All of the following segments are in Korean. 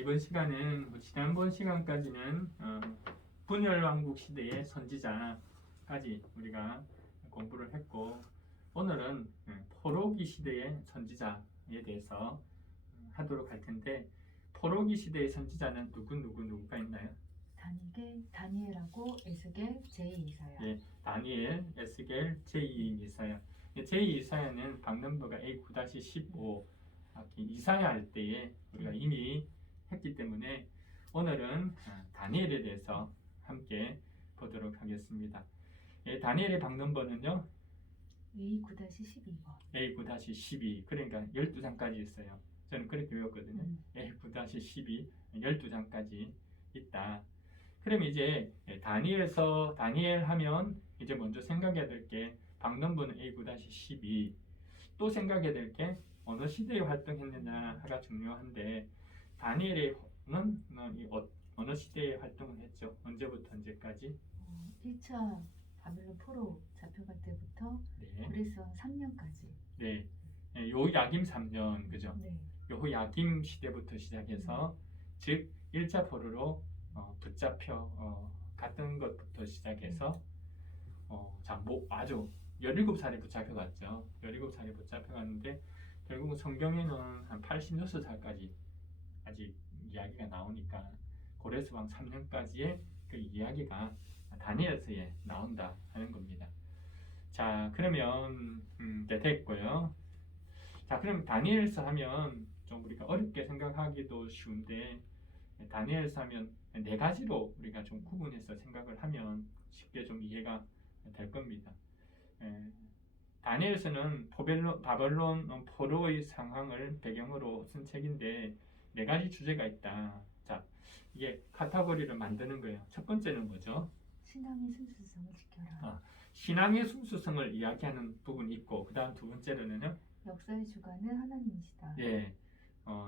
이번 시간은 지난번 시간까지는 분열왕국 시대의 선지자까지 우리가 공부를 했고, 오늘은 포로기 시대의 선지자에 대해서 하도록 할 텐데, 포로기 시대의 선지자는 누가 있나요? 다니엘하고 에스겔, 제2이사야. 예, 다니엘, 에스겔, 제2이사야. 제2이사야는 박넘버가 A9-15 이사야 할 때에 우리가 이미 했기 때문에 오늘은 다니엘에 대해서 함께 보도록 하겠습니다. 예, 다니엘의 박넘버는요 A9-12번. A9-12, 그러니까 12장까지 있어요. 저는 그렇게 외웠거든요. A9-12, 12장까지 있다. 그럼 이제 다니엘 하면 이제 먼저 생각해야 될 게 박넘버는 A9-12, 또 생각해야 될 게 어느 시대에 활동했느냐가 중요한데, 다니엘은 어느 시대에 활동을 했죠? 언제부터 언제까지? 1차 바벨론 포로 잡혀갈 때부터 네. 그리스왕 3년까지. 네. 요야김 3년, 그죠? 네. 요야김 시대부터 시작해서 즉 1차 포로로 붙잡혀 갔던 것부터 시작해서 아주 17살에 붙잡혀갔죠. 17살에 붙잡혀갔는데 결국은 성경에는 한 86살까지 아직 이야기가 나오니까 고레스왕 3년까지의 그 이야기가 다니엘서에 나온다 하는 겁니다. 자, 그러면 됐고요. 자, 그럼 다니엘서 하면 좀 우리가 어렵게 생각하기도 쉬운데, 다니엘서 하면 네 가지로 우리가 좀 구분해서 생각을 하면 쉽게 좀 이해가 될 겁니다. 다니엘서는 바벨론 포로의 상황을 배경으로 쓴 책인데 네 가지 주제가 있다. 자, 이게 카테고리를 만드는 거예요. 첫 번째는 뭐죠? 신앙의 순수성을 지켜라. 신앙의 순수성을 이야기하는 부분이 있고, 그 다음 두 번째로는요, 역사의 주관은 하나님이시다. 예,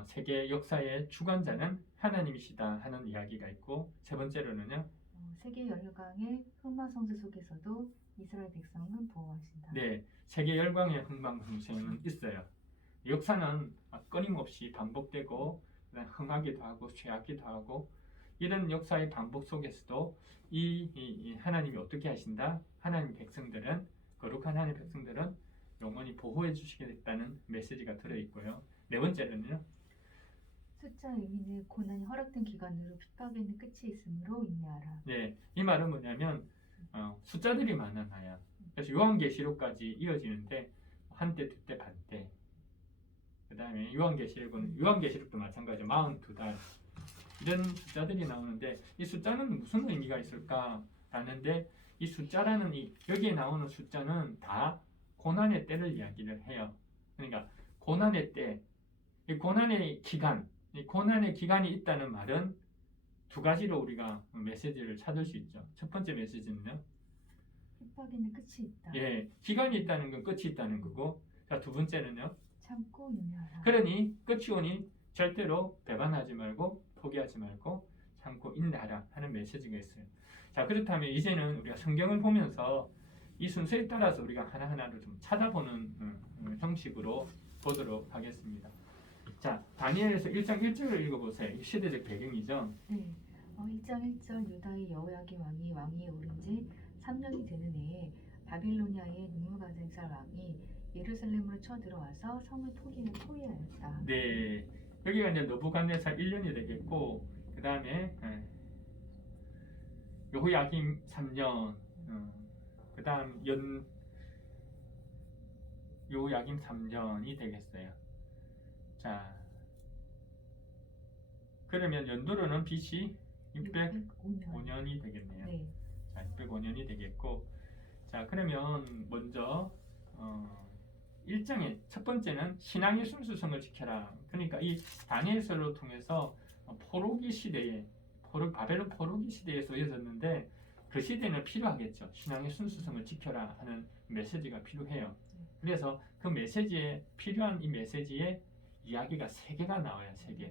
세계 역사의 주관자는 하나님이시다 하는 이야기가 있고, 세 번째로는요, 세계 열강의 흑마성세 속에서도 이스라엘 백성은 보호하신다. 네, 세계 열강의 흥망성쇠는 있어요. 역사는 끊임없이 반복되고 흥하기도 하고 쇠하기도 하고, 이런 역사의 반복 속에서도 이 하나님이 어떻게 하신다? 하나님 백성들은, 거룩한 하나님 백성들은 영원히 보호해 주시겠다는 메시지가 들어있고요. 네 번째는요, 숫자 의미는 고난이 허락된 기간으로 핍박에는 끝이 있으므로 인내하라. 네, 이 말은 뭐냐면 숫자들이 많아요. 그래서 요한계시록까지 이어지는데 한때, 두때, 반때. 그 다음에 요한계시록도 마찬가지로 42달, 이런 숫자들이 나오는데, 이 숫자는 무슨 의미가 있을까 하는데, 이 숫자라는 여기에 나오는 숫자는 다 고난의 때를 이야기를 해요. 그러니까 고난의 때, 이 고난의 기간이 있다는 말은 두 가지로 우리가 메시지를 찾을 수 있죠. 첫 번째 메시지는요, 핍박에는 끝이 있다. 예, 기간이 있다는 건 끝이 있다는 거고, 자, 두 번째는요, 참고 인내하라. 그러니 끝이 오니 절대로 배반하지 말고 포기하지 말고 참고 인내하라 하는 메시지가 있어요. 자, 그렇다면 이제는 우리가 성경을 보면서 이 순서에 따라서 우리가 하나하나를 좀 찾아보는 형식으로 보도록 하겠습니다. 자, 다니엘에서 1장 1절을 읽어보세요. 이 시대적 배경이죠. 네. 1장 1절 유다의 여호야김 왕이 왕위에 오른 지 3년이 되는 해에 바빌로니아의 느부갓네살 왕이 예루살렘으로 쳐들어와서 성을 포위하였다. 네, 여기가 이제 느부갓네살 1년이 되겠고, 그 다음에 여호야김 3년, 그 다음 여호야김 3년이 되겠어요. 자, 그러면 연도로는 BC 605년이 되겠네요. 네. 자, 605년이 되겠고, 자, 그러면 먼저 1장의 첫 번째는 신앙의 순수성을 지켜라. 그러니까 이 다니엘서를 통해서 바벨론 포로기 시대에 쓰여졌는데, 그 시대는 필요하겠죠. 신앙의 순수성을 지켜라 하는 메시지가 필요해요. 그래서 그 메시지에 필요한 이 메시지의 이야기가 3개가 나와요. 3개.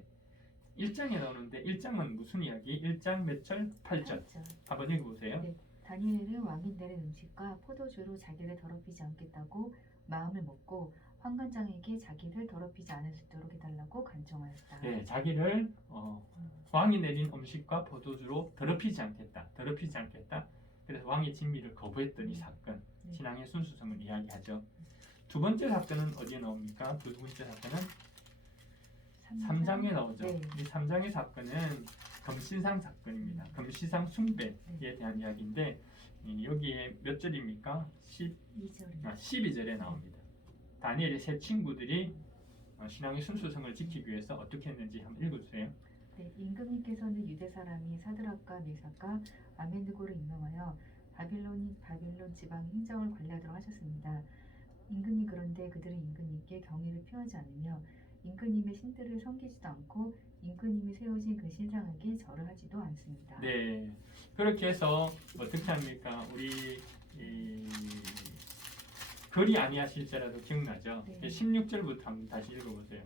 1장에 나오는데 1장은 무슨 이야기? 1장 몇 절? 8절. 한번 읽어보세요. 네. 다니엘은 왕이 내린 음식과 포도주로 자기를 더럽히지 않겠다고 마음을 먹고 환관장에게 자기를 더럽히지 않을 수 있도록 해달라고 간청하였다. 네, 자기를 왕이 내린 음식과 포도주로 더럽히지 않겠다. 더럽히지 않겠다. 그래서 왕의 진미를 거부했던 이 사건, 네. 신앙의 순수성을 이야기하죠. 두 번째 사건은 어디에 나옵니까? 두 번째 사건은 3장에 나오죠. 네. 이 3장의 사건은 금신상 사건입니다. 금신상 숭배에 대한 이야기인데 여기에 몇 절입니까? 2절. 12절에 나옵니다. 다니엘의 세 친구들이 신앙의 순수성을 지키기 위해서 어떻게 했는지 한번 읽어주세요. 네, 임금님께서는 유대 사람이 사드락과 메삭과 아벤느고를 임명하여 바빌론 지방 행정을 관리하도록 하셨습니다. 임금님 그런데 그들은 임금님께 경의를 표하지 않으며 임금님의 신들을 섬기지도 않고 임금님이 세우신 그 신상에게 절을 하지도 않습니다. 네, 그렇게 해서 어떻게 합니까? 우리 글이 아니하실지라도 기억나죠? 네. 16절부터 한번 다시 읽어보세요.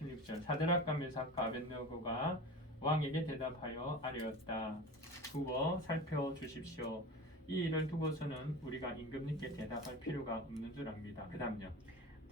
16절 사드락과 메삭과 아벤느고가 왕에게 대답하여 아뢰었다. 두고 살펴주십시오. 이 일을 두고서는 우리가 임금님께 대답할 필요가 없는 줄 압니다. 그 다음요.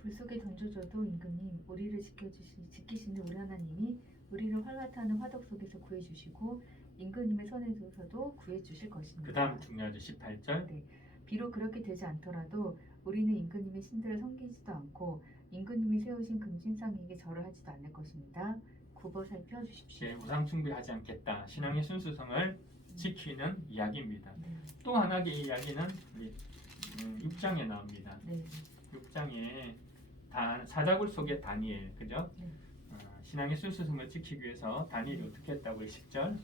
불 속에 던져줘도 임금님 우리를 지키시는 우리 하나님이 우리를 활같아하는 화덕 속에서 구해주시고 임금님의 손에서도 구해주실 것입니다. 그 다음 중요하죠. 18절. 네, 비록 그렇게 되지 않더라도 우리는 임금님의 신들을 섬기지도 않고 임금님이 세우신 금신상에게 절을 하지도 않을 것입니다. 굽어 살펴주십시오. 네, 우상 숭배하지 않겠다. 신앙의 순수성을 지키는 이야기입니다. 네, 또 하나의 이야기는 우리 6장에 나옵니다. 네, 6장에 사자굴 속의 다니엘, 그죠? 네. 신앙의 순수성을 지키기 위해서 다니엘이 어떻게 했다고요? 10절.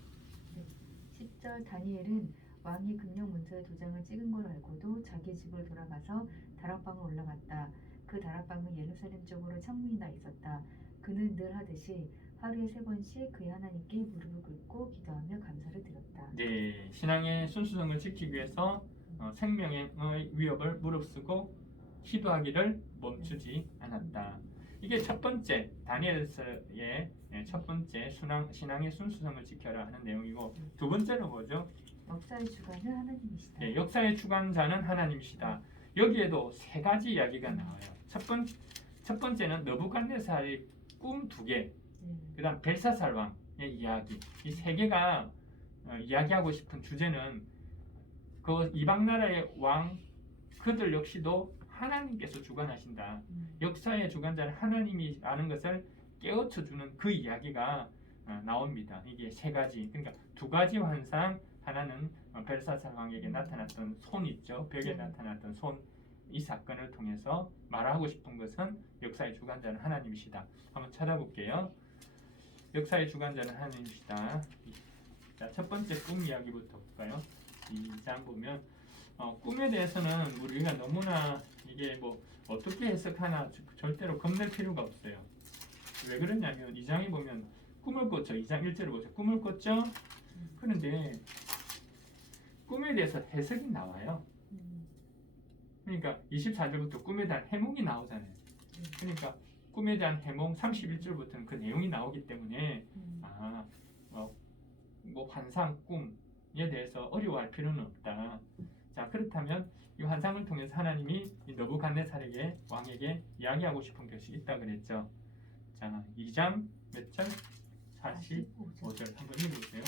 10절 다니엘은 왕이 금령 문서에 도장을 찍은 걸 알고도 자기 집으로 돌아가서 다락방을 올라갔다. 그 다락방은 예루살렘 쪽으로 창문이 나 있었다. 그는 늘 하듯이 하루에 3번씩 그의 하나님께 무릎을 꿇고 기도하며 감사를 드렸다. 네, 신앙의 순수성을 지키기 위해서 생명의 위협을 무릅쓰고 기도하기를 멈추지 않았다. 이게 첫 번째 다니엘서의 첫 번째 신앙의 순수성을 지켜라 하는 내용이고, 두 번째는 뭐죠? 역사의 주관은 하나님이시다. 네, 역사의 주관자는 하나님이시다. 여기에도 세 가지 이야기가 나와요. 첫 번째는 느부갓네살의 꿈 2개, 그다음 벨사살 왕의 이야기. 이 세 개가 이야기하고 싶은 주제는 그 이방 나라의 왕 그들 역시도 하나님께서 주관하신다. 역사의 주관자는 하나님이라는 것을 깨우쳐 주는 그 이야기가 나옵니다. 이게 세 가지. 그러니까 두 가지 환상. 하나는 벨사살 왕에게 나타났던 손 있죠. 벽에 나타났던 손. 이 사건을 통해서 말하고 싶은 것은 역사의 주관자는 하나님이시다. 한번 찾아볼게요. 역사의 주관자는 하나님이시다. 자, 첫 번째 꿈 이야기부터 볼까요? 2장 보면 꿈에 대해서는 우리가 너무나 이게 뭐 어떻게 해석하나 절대로 겁낼 필요가 없어요. 왜 그러냐면 2장에 보면 꿈을 꿨죠. 2장 1절을 보세요. 꿈을 꿨죠. 그런데 꿈에 대해서 해석이 나와요. 그러니까 24절부터 꿈에 대한 해몽이 나오잖아요. 그러니까 꿈에 대한 해몽 31절부터는 그 내용이 나오기 때문에 뭐 환상, 꿈에 대해서 어려워할 필요는 없다. 자, 그렇다면 이 환상을 통해서 하나님이 이 느부갓네살에게 왕에게 이야기하고 싶은 것이 있다 그랬죠. 자, 2장 몇 절? 45절 한번 읽어보세요.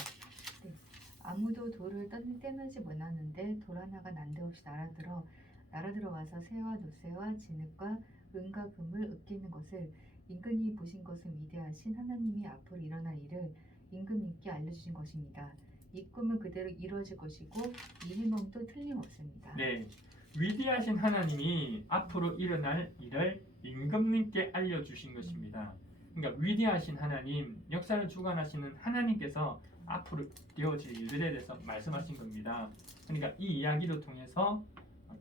아무도 돌을 떼내지 못하는데 돌 하나가 난데없이 날아들어 와서 새와 노새와 진흙과 은과 금을 으깨는 것을 임금님이 보신 것은 위대하신 하나님이 앞으로 일어날 일을 임금님께 알려주신 것입니다. 이 꿈은 그대로 이루어질 것이고 이 해몽도 틀림없습니다. 네, 위대하신 하나님이 앞으로 일어날 일을 임금님께 알려주신 것입니다. 그러니까 위대하신 하나님, 역사를 주관하시는 하나님께서 앞으로 되어질 일들에 대해서 말씀하신 겁니다. 그러니까 이 이야기를 통해서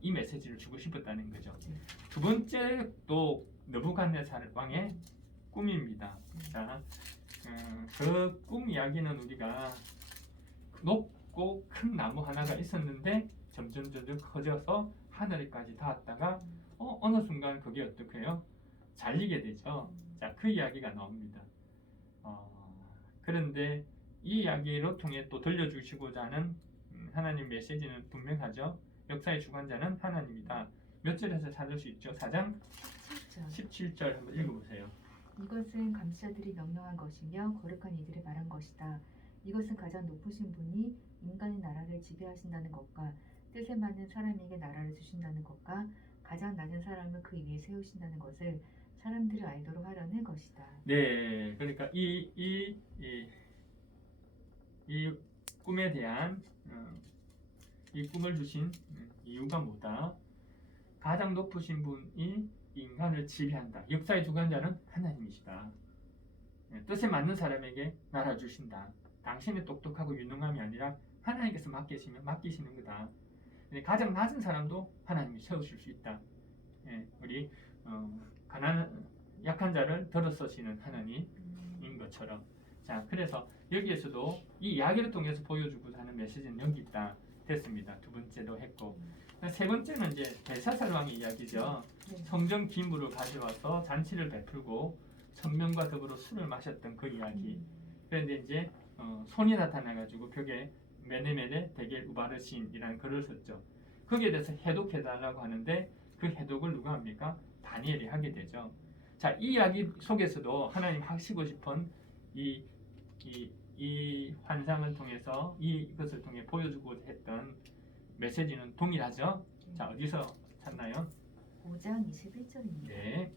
이 메시지를 주고 싶었다는 거죠. 두 번째 또 느부갓네살 왕의 꿈입니다. 자, 그 꿈 이야기는 우리가 높고 큰 나무 하나가 있었는데 점점 커져서 하늘까지 닿았다가 어느 순간 그게 어떻게 해요? 잘리게 되죠. 자, 그 이야기가 나옵니다. 그런데 이 이야기를 통해 또 들려주시고자 하는 하나님 메시지는 분명하죠. 역사의 주관자는 하나님이다. 몇 절에서 찾을 수 있죠? 4장 17절. 17절 한번 읽어보세요. 이것은 감시자들이 명령한 것이며 거룩한 이들이 말한 것이다. 이것은 가장 높으신 분이 인간의 나라를 지배하신다는 것과 뜻에 맞는 사람에게 나라를 주신다는 것과 가장 낮은 사람을 그 위에 세우신다는 것을 사람들이 알도록 하려는 것이다. 네, 그러니까 이 꿈에 대한 이 꿈을 주신 이유가 뭐다? 가장 높으신 분이 인간을 지배한다. 역사의 주관자는 하나님이시다. 뜻에 맞는 사람에게 나라 주신다. 당신의 똑똑하고 유능함이 아니라 하나님께서 맡기시는 거다. 가장 낮은 사람도 하나님이 세우실 수 있다. 우리 약한 자를 들어서시는 하나님인 것처럼. 자, 그래서 여기에서도 이 이야기를 통해서 보여주고자 하는 메시지는 여기 있다. 됐습니다. 두 번째도 했고, 세 번째는 이제 벨사살 왕의 이야기죠. 네. 성전 기물을 가져와서 잔치를 베풀고 천명과 더불어 술을 마셨던 그 이야기. 그런데 이제 손이 나타나가지고 벽에 메네메네 데겔 우바르신이라는 글을 썼죠. 거기에 대해서 해독해달라고 하는데 그 해독을 누가 합니까? 다니엘이 하게 되죠. 자, 이 이야기 속에서도 하나님 하시고 싶은 이 환상을 통해서 이것을 통해 보여주고 했던 메시지는 동일하죠. 자, 어디서 찾나요? 5장 21절입니다. 네.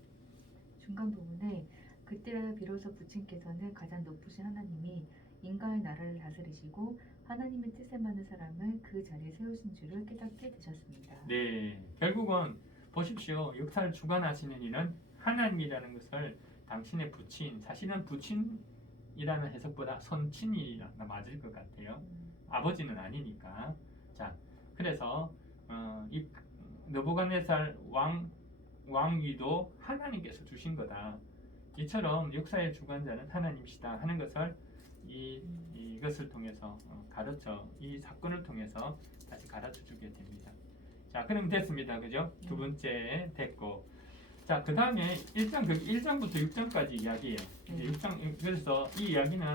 중간 부분에 그때 비로소 부친께서는 가장 높으신 하나님이 인간의 나라를 다스리시고 하나님의 뜻에 맞는 사람을 그 자리에 세우신 줄을 깨닫게 되셨습니다. 네. 결국은 보십시오. 역사를 주관하시는 이는 하나님이라는 것을 당신의 부친, 사실은 부친이라는 해석보다 선친이라 맞을 것 같아요. 아버지는 아니니까. 자, 그래서 이 느부갓네살 왕위도 하나님께서 주신 거다. 이처럼 역사의 주관자는 하나님이시다 하는 것을 이것을 통해서 이 사건을 통해서 다시 가르쳐 주게 됩니다. 자, 그럼 됐습니다. 그죠? 두 번째 됐고. 자, 그 다음에 1장부터 6장까지 이야기예요. 6장, 그래서 이 이야기는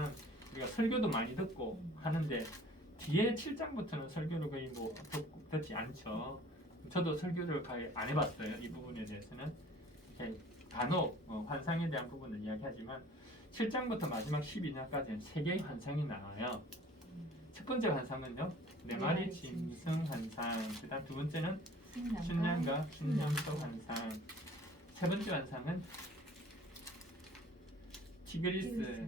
우리가 설교도 많이 듣고 하는데 뒤에 7장부터는 설교를 거의 뭐 듣지 않죠. 저도 설교를 거의 안 해봤어요. 이 부분에 대해서는 이렇게 간혹 환상에 대한 부분을 이야기하지만 7장부터 마지막 12장까지는 세 개의 환상이 나와요. 첫 번째 환상은요, 네 마리 짐승 환상. 그다음 두 번째는 순양과 순양소 환상. 세 번째 환상은 티그리스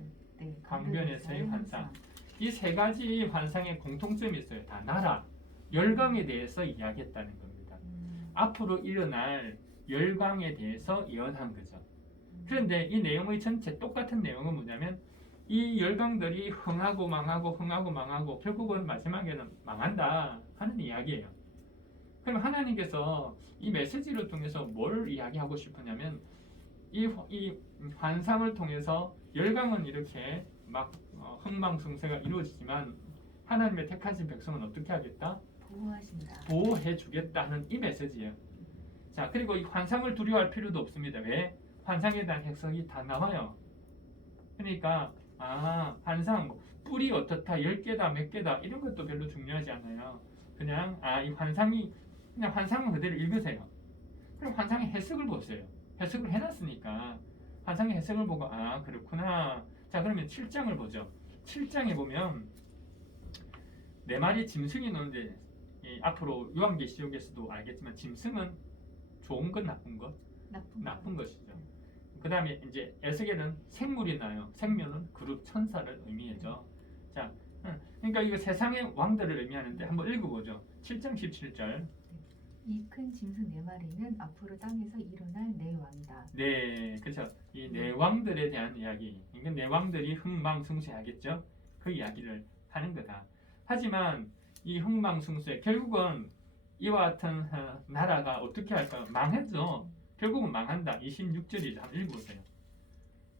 강변에서의 환상. 이 세 가지 환상의 공통점이 있어요. 다 나라, 열강에 대해서 이야기했다는 겁니다. 앞으로 일어날 열강에 대해서 예언한 거죠. 그런데 이 내용의 전체 똑같은 내용은 뭐냐면 이 열강들이 흥하고 망하고 결국은 마지막에는 망한다 하는 이야기예요. 그럼 하나님께서 이 메시지를 통해서 뭘 이야기하고 싶으냐면 이 환상을 통해서 열강은 이렇게 막 흥망성쇠가 이루어지지만 하나님의 택하신 백성은 어떻게 하겠다? 보호하신다. 보호해 주겠다 하는 이 메시지예요. 자, 그리고 이 환상을 두려워할 필요도 없습니다. 왜? 환상에 대한 해석이 다 나와요. 그러니까 환상 뿔이 어떻다, 10개다, 몇 개다 이런 것도 별로 중요하지 않아요. 그냥 이 환상이 그냥 환상은 그대로 읽으세요. 그럼 환상의 해석을 보세요. 해석을 해놨으니까 환상의 해석을 보고 그렇구나. 자, 그러면 7장을 보죠. 7장에 보면 네 마리 짐승이 노는데 앞으로 요한계시록에서도 알겠지만 짐승은 좋은 것, 나쁜 것? 나쁜 것이죠. 그 다음에 이제 에스겔은 생물이 나요. 생명은 그룹 천사를 의미하죠. 자, 그러니까 이거 세상의 왕들을 의미하는데 한번 읽어보죠. 7장 17절. 이 큰 짐승 네 마리는 앞으로 땅에서 일어날 네 왕이다. 네, 그렇죠. 이 네 왕들에 대한 이야기. 이게 네 왕들이 흥망성쇠하겠죠. 그 이야기를 하는 거다. 하지만 이 흥망성쇠 결국은 이와 같은 나라가 어떻게 할까요? 망했죠. 결국은 망한다. 26절이죠. 한번 읽어보세요.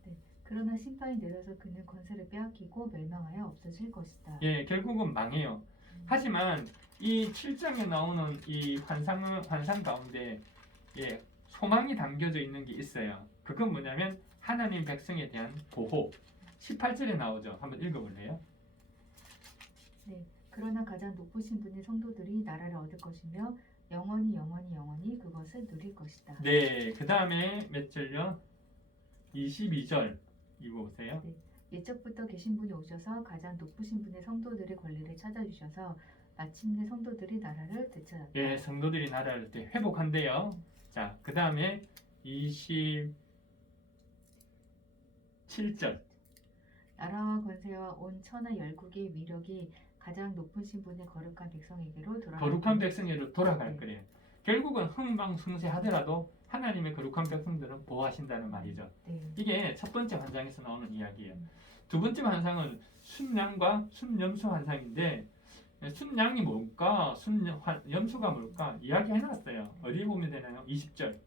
네, 그러나 심판이 내려서 그는 권세를 빼앗기고 멸망하여 없어질 것이다. 예, 결국은 망해요. 하지만 이 7장에 나오는 이 환상 가운데 소망이 담겨져 있는 게 있어요. 그건 뭐냐면 하나님 백성에 대한 보호. 18절에 나오죠. 한번 읽어볼래요? 네, 그러나 가장 높으신 분의 성도들이 나라를 얻을 것이며 영원히 영원히 영원히 그것을 누릴 것이다. 네, 그 다음에 몇 절요? 22절 이거 보세요. 예적부터 계신 분이 오셔서 가장 높으신 분의 성도들의 권리를 찾아주셔서 마침내 성도들이 나라를 되찾았다. 예, 성도들이 나라를 때 회복한대요. 자, 그 다음에 27절. 나라와 권세와 온 천하 열국의 위력이 가장 높으신 분의 거룩한 백성에게로 돌아갈 거룩한 백성에게로 돌아갈 네. 거래요. 결국은 흥망성쇠하더라도 하나님의 거룩한 백성들은 보호하신다는 말이죠. 네. 이게 첫 번째 환상에서 나오는 이야기예요. 두 번째 환상은 순양과 순염수 환상인데 순양이 뭘까? 순염수가 뭘까? 이야기해놨어요. 어디에 보면 되나요? 20절,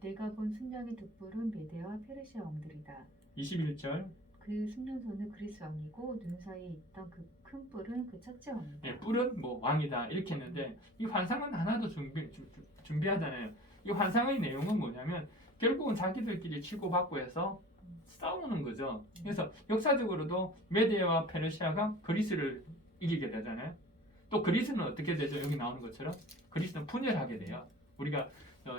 내가 본 순양의 두 뿔은 메대와 페르시아 왕들이다. 21절. 그 순양소는 그리스 왕이고 눈 사이에 있던 그 큰 뿔은 그 첫째 왕이다. 예, 뿔은 뭐 왕이다 이렇게 했는데 이 환상은 하나도 준비하잖아요. 이 환상의 내용은 뭐냐면 결국은 자기들끼리 치고받고 해서 싸우는 거죠. 그래서 역사적으로도 메디아와 페르시아가 그리스를 이기게 되잖아요. 또 그리스는 어떻게 되죠? 여기 나오는 것처럼 그리스는 분열하게 돼요. 우리가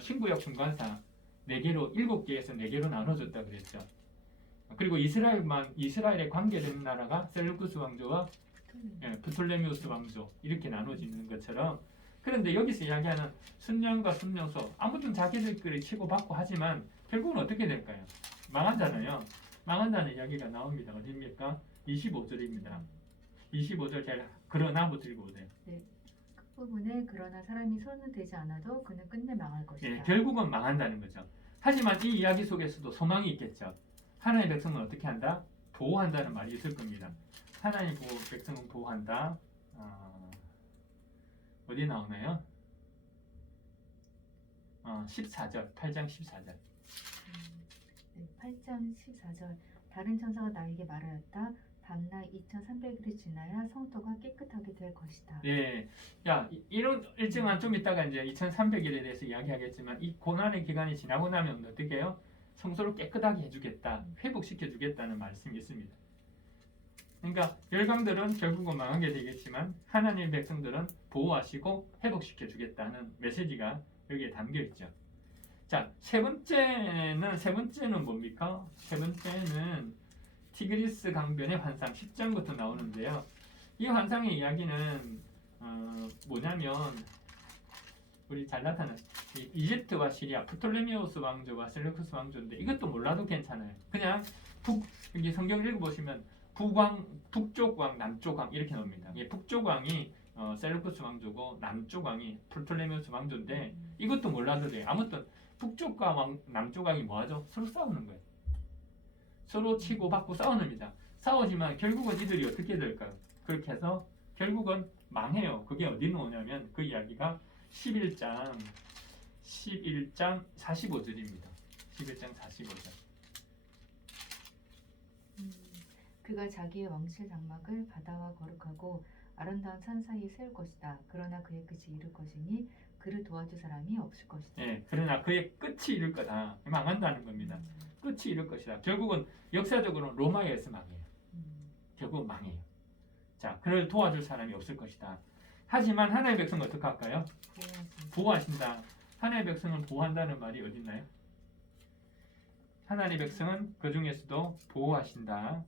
신구약 중간사 4개로 7개에서 4개로 나눠졌다 그랬죠. 그리고 이스라엘에 관계되는 나라가 셀루쿠스 왕조와 프톨레미우스 왕조 이렇게 나눠지는 것처럼, 그런데 여기서 이야기하는 순양과 순염소 아무튼 자기들끼리 치고받고 하지만 결국은 어떻게 될까요? 망하잖아요. 망한다는 이야기가 나옵니다. 어디입니까? 25절입니다. 25절 제가 그러나부터 읽어보세요. 끝부분에 그러나 사람이 손을 대지 않아도 그는 끝내 망할 것이다. 예, 결국은 망한다는 거죠. 하지만 이 이야기 속에서도 소망이 있겠죠. 하나님의 백성은 어떻게 한다? 보호한다는 말이 있을 겁니다. 하나님의 백성은 보호한다. 어디 나오나요? 14절, 8장 14절. 8장 14절 다른 천사가 나에게 말하였다. 밤낮 2300일이 지나야 성도가 깨끗하게 될 것이다. 예, 야, 이런 일정한 좀 이따가 이제 2300일에 대해서 이야기하겠지만 이 고난의 기간이 지나고 나면 어떻게 해요? 성소를 깨끗하게 해주겠다, 회복시켜주겠다는 말씀이 있습니다. 그러니까 열강들은 결국은 망하게 되겠지만 하나님의 백성들은 보호하시고 회복시켜주겠다는 메시지가 여기에 담겨 있죠. 자, 세 번째는 뭡니까? 세 번째는 티그리스 강변의 환상 10장부터 나오는데요. 이 환상의 이야기는 뭐냐면 우리 잘 나타난 이집트와 시리아, 프톨레미오스 왕조와 셀루쿠스 왕조인데 이것도 몰라도 괜찮아요. 그냥 여기 성경 읽어보시면 북쪽 왕, 남쪽 왕 이렇게 나옵니다. 북쪽 왕이 셀루쿠스 왕조고 남쪽 왕이 프톨레미오스 왕조인데 이것도 몰라도 돼요. 아무튼 북쪽과 남쪽 왕이 뭐하죠? 서로 싸우는 거예요. 서로 치고받고 싸우는입니다. 싸우지만 결국은 이들이 어떻게 될까요? 그렇게 해서 결국은 망해요. 그게 어디 나오냐면 그 이야기가 11장 45절입니다. 11장 45절. 그가 자기의 왕실 장막을 바다와 거룩하고 아름다운 산 사이에 세울 것이다. 그러나 그의 끝이 이를 것이니 그를 도와줄 사람이 없을 것이다. 예, 그러나 그의 끝이 이를 거다. 망한다는 겁니다. 끝이 이를 것이다. 결국은 역사적으로 로마에서 망해요. 결국 망해요. 자, 그를 도와줄 사람이 없을 것이다. 하지만 하나님의 백성은 어떻게 할까요? 보호하신다. 하나님의 백성을 보호한다는 말이 어디 있나요? 하나님의 백성은 그 중에서도 보호하신다.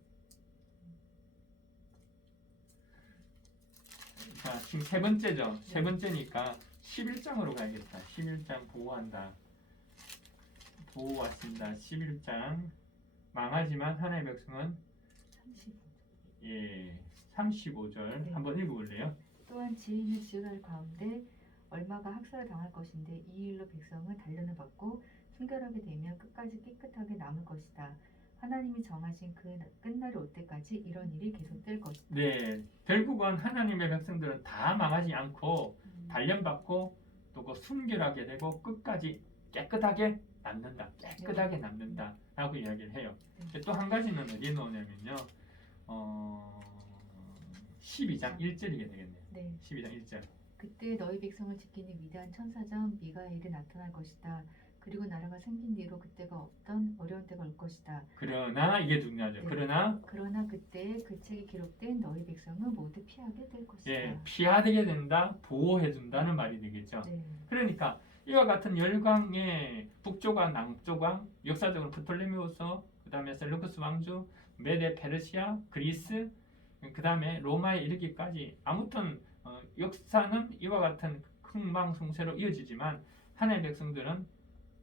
자, 지금 세 번째죠. 세 번째니까 11장으로 가야겠다. 11장 보호한다. 보호하신다. 11장 망하지만 하나님의 백성은 35절 네. 한번 읽어볼래요? 또한 지인을 지어갈 가운데 얼마가 학살을 당할 것인데 이 일로 백성은 단련을 받고 순결하게 되면 끝까지 깨끗하게 남을 것이다. 하나님이 정하신 그 끝날이 올 때까지 이런 일이 계속될 것이다. 네, 결국은 하나님의 백성들은 다 망하지 않고 단련받고 또 그 순결하게 되고 끝까지 깨끗하게 남는다. 깨끗하게 남는다라고 이야기를 해요. 또 한 가지는 어디에 나오냐면요. 12장 1절이게 되겠네요. 네. 12장 1절. 그때 너희 백성을 지키는 위대한 천사장 미가엘이 나타날 것이다. 그리고 나라가 생긴 뒤로 그때가 없던 어려운 때가 올 것이다. 그러나 이게 중요하죠. 네. 그러나 그때 그 책에 기록된 너희 백성은 모두 피하게 될 것이다. 예, 피하게 된다, 보호해준다는 말이 되겠죠. 네. 그러니까 이와 같은 열강의 북조강, 남조강, 역사적으로 프톨레미우스, 그 다음에 셀루크스 왕조, 메데 페르시아, 그리스, 그 다음에 로마에 이르기까지 아무튼 역사는 이와 같은 흥망성쇠로 이어지지만 하나님의 백성들은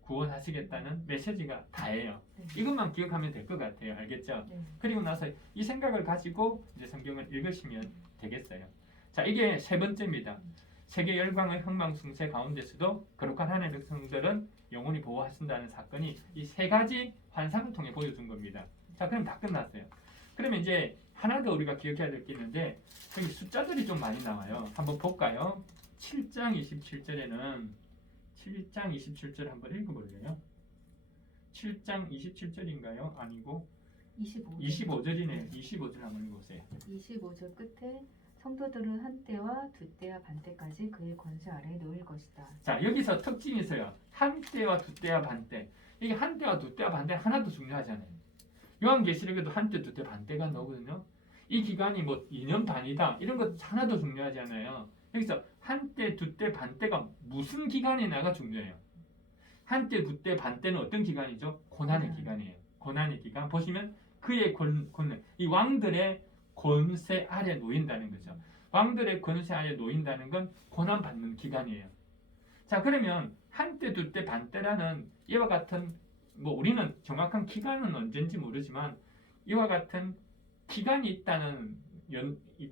구원하시겠다는 메시지가 다예요. 네. 이것만 기억하면 될 것 같아요. 알겠죠? 네. 그리고 나서 이 생각을 가지고 이제 성경을 읽으시면 되겠어요. 자, 이게 세 번째입니다. 세계 열강의 흥망성쇠 가운데서도 거룩한 하나님의 백성들은 영원히 보호하신다는 사건이 이 세 가지 환상을 통해 보여준 겁니다. 자, 그럼 다 끝났어요. 그러면 이제 하나 더 우리가 기억해야 될 게 있는데 여기 숫자들이 좀 많이 나와요. 한번 볼까요? 7장 27절에는 7장 27절 한번 읽어볼래요? 7장 27절인가요? 아니고 25절이네요. 25절 한번 읽어보세요. 25절 끝에 성도들은 한때와 두때와 반때까지 그의 권세 아래에 놓일 것이다. 자, 여기서 특징이 있어요. 한때와 두때와 반때. 이게 한때와 두때와 반때 하나도 중요하잖아요. 요한계시록에도 한때, 두때, 반때가 나오거든요. 이 기간이 뭐 2년 반이다 이런 것 하나도 중요하지 않아요. 여기서 한때, 두때, 반때가 무슨 기간이냐가 중요해요. 한때, 두때, 반때는 어떤 기간이죠? 고난의 기간이에요. 고난의 기간 보시면 그의 이 왕들의 권세 아래 놓인다는 거죠. 왕들의 권세 아래 놓인다는 건 고난 받는 기간이에요. 자, 그러면 한때, 두때, 반때라는 이와 같은 뭐 우리는 정확한 기간은 언제인지 모르지만 이와 같은 기간이 있다는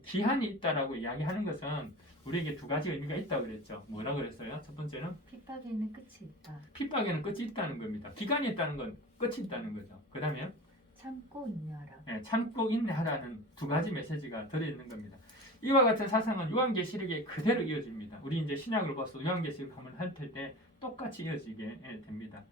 기한이 있다라고 이야기하는 것은 우리에게 두 가지 의미가 있다고 그랬죠. 뭐라고 그랬어요? 첫 번째는 핍박에는 끝이 있다. 핍박에는 끝이 있다는 겁니다. 기간이 있다는 건 끝이 있다는 거죠. 그 다음에 참고 인내하라. 참고 인내하라는 두 가지 메시지가 들어있는 겁니다. 이와 같은 사상은 요한계시록에 그대로 이어집니다. 우리 이제 신약을 봐서 요한계시록 한번 할 때 똑같이 이어지게 됩니다.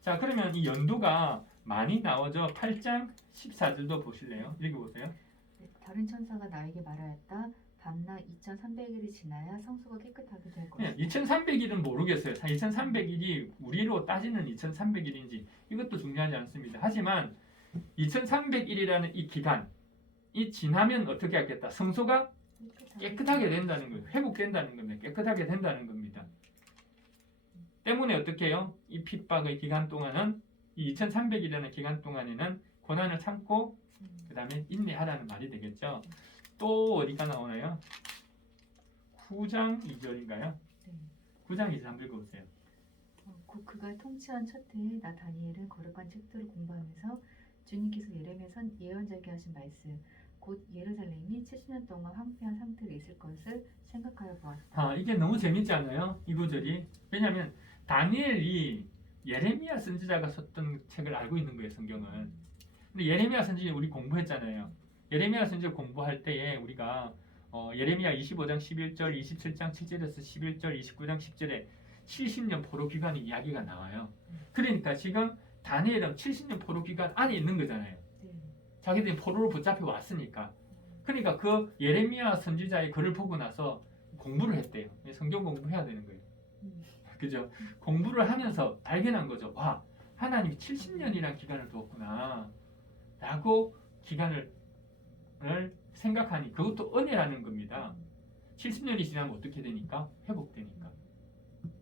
자, 그러면 이 연도가 많이 나오죠. 8장 14절도 보실래요? 읽어보세요. 네, 다른 천사가 나에게 말하였다. 밤낮 2300일이 지나야 성소가 깨끗하게 될 것이다. 2300일은 모르겠어요. 2300일이 우리로 따지는 2300일인지 이것도 중요하지 않습니다. 하지만 2300일이라는 이 기간 이 지나면 어떻게 하겠다? 성소가 깨끗하게 된다는 거예요. 회복된다는 겁니다. 깨끗하게 된다는 겁니다. 때문에 어떻게 해요? 이 핍박의 기간 동안은 이 2300일이라는 기간 동안에는 고난을 참고 그 다음에 인내하라는 말이 되겠죠. 또 어디가 나오나요? 9장 2절인가요? 네. 9장 2절 한번 읽어보세요. 곧 그가 통치한 첫 해에 나 다니엘은 거룩한 책들을 공부하면서 주님께서 예레미야 예언자에게 하신 말씀 곧 예루살렘이 70년 동안 황폐한 상태로 있을 것을 생각하여 보았다. 이게 너무 재밌지 않아요? 이 구절이. 왜냐하면 다니엘이 예레미야 선지자가 썼던 책을 알고 있는 거예요, 성경은. 근데 예레미야 선지자 우리 공부했잖아요. 예레미야 선지자 공부할 때에 우리가 예레미야 25장 11절, 27장 7절에서 11절, 29장 10절에 70년 포로 기간의 이야기가 나와요. 그러니까 지금 다니엘은 70년 포로 기간 안에 있는 거잖아요. 네. 자기들이 포로로 붙잡혀 왔으니까. 그러니까 그 예레미야 선지자의 글을 보고 나서 공부를 했대요. 성경 공부해야 되는 거예요. 그죠? 공부를 하면서 발견한 거죠. 와, 하나님이 70년이란 기간을 두었구나. 라고 기간을 생각하니 그것도 은혜라는 겁니다. 70년이 지나면 어떻게 되니까? 회복되니까.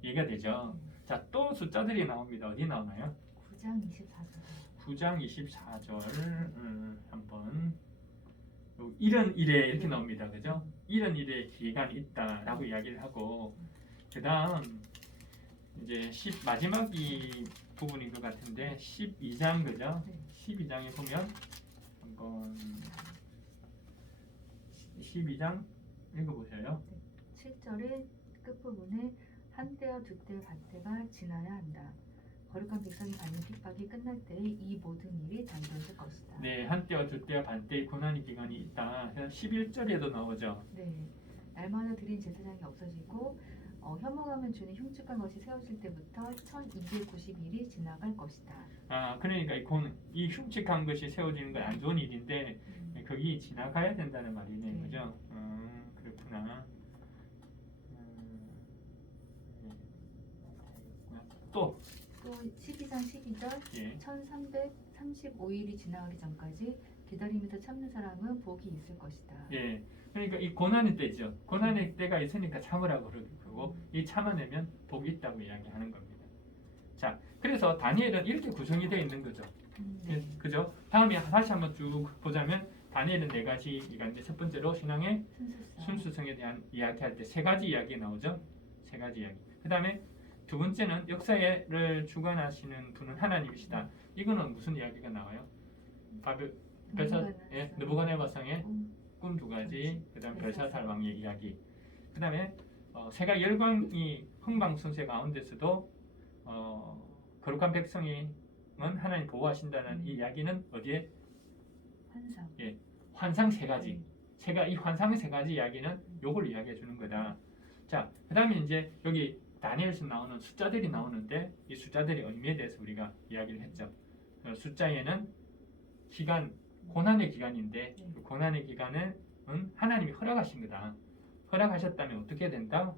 이해가 되죠? 자, 또 숫자들이 나옵니다. 어디 나오나요? 9장 24절. 9장 24절 한번 이런 일에 이렇게 나옵니다. 그죠? 이런 일에 기간이 있다라고 이야기를 하고 그 다음 이제 마지막 이 부분인 것 같은데 12장 그죠? 네. 12장에 보면 한번 12장 읽어보세요. 7절의 끝부분에 한때와 두때 반때가 지나야 한다. 거룩한 백성이 받는 핍박이 끝날 때에 이 모든 일이 다 이루어질 것이다. 네, 한때와 두때와 반때의 고난의 기간이 있다. 11절에도 나오죠. 네, 날마다 드린 제사장이 없어지고 혐오감을 주는 흉측한 것이 세워질 때부터 1290일이 지나갈 것이다. 그러니까 이 흉측한 것이 세워지는 건 안 좋은 일인데 거기 지나가야 된다는 말이네, 네. 그죠? 그렇구나. 또 또 12장 12절 예. 1335일이 지나가기 전까지 기다리면서 참는 사람은 복이 있을 것이다. 예. 그러니까 이 고난의 때죠. 고난의 때가 있으니까 참으라고 그러고 이 참아내면 복이 있다고 이야기하는 겁니다. 자, 그래서 다니엘은 이렇게 구성이 되어 있는 거죠. 네. 그죠? 다음에 다시 한번 쭉 보자면 다니엘은 네 가지가 있는데 첫 번째로 신앙의 순수성에 대한 이야기할 때 세 가지 이야기 나오죠. 세 가지 이야기. 그 다음에 두 번째는 역사를 주관하시는 분은 하나님이시다. 이거는 무슨 이야기가 나와요? 느부갓네살의 꿈 두 가지, 그 다음 벨사살 왕의 이야기. 그 다음에 세가 열광이 흥방성쇠 가운데서도 거룩한 백성이 하나님 보호하신다는 이 이야기는 어디에? 환상. 예, 환상 세 가지. 이 환상 세 가지 이야기는 요걸 이야기해 주는 거다. 자, 그 다음에 이제 여기 다니엘서 나오는 숫자들이 나오는데 이 숫자들의 의미에 대해서 우리가 이야기를 했죠. 숫자에는 기간, 고난의 기간인데 그 고난의 기간은 하나님이 허락하신 거다. 허락하셨다면 어떻게 된다?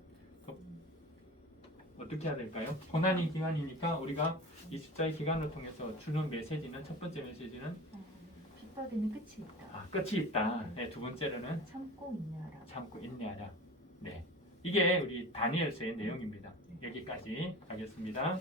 어떻게 해야 될까요? 고난의 기간이니까 우리가 이 숫자의 기간을 통해서 주는 메시지는 첫 번째 메시지는 핍박에는 끝이 있다. 끝이 있다. 네, 두 번째로는 참고 인내하라. 참고 인내하라. 네, 이게 우리 다니엘서의 내용입니다. 여기까지 하겠습니다.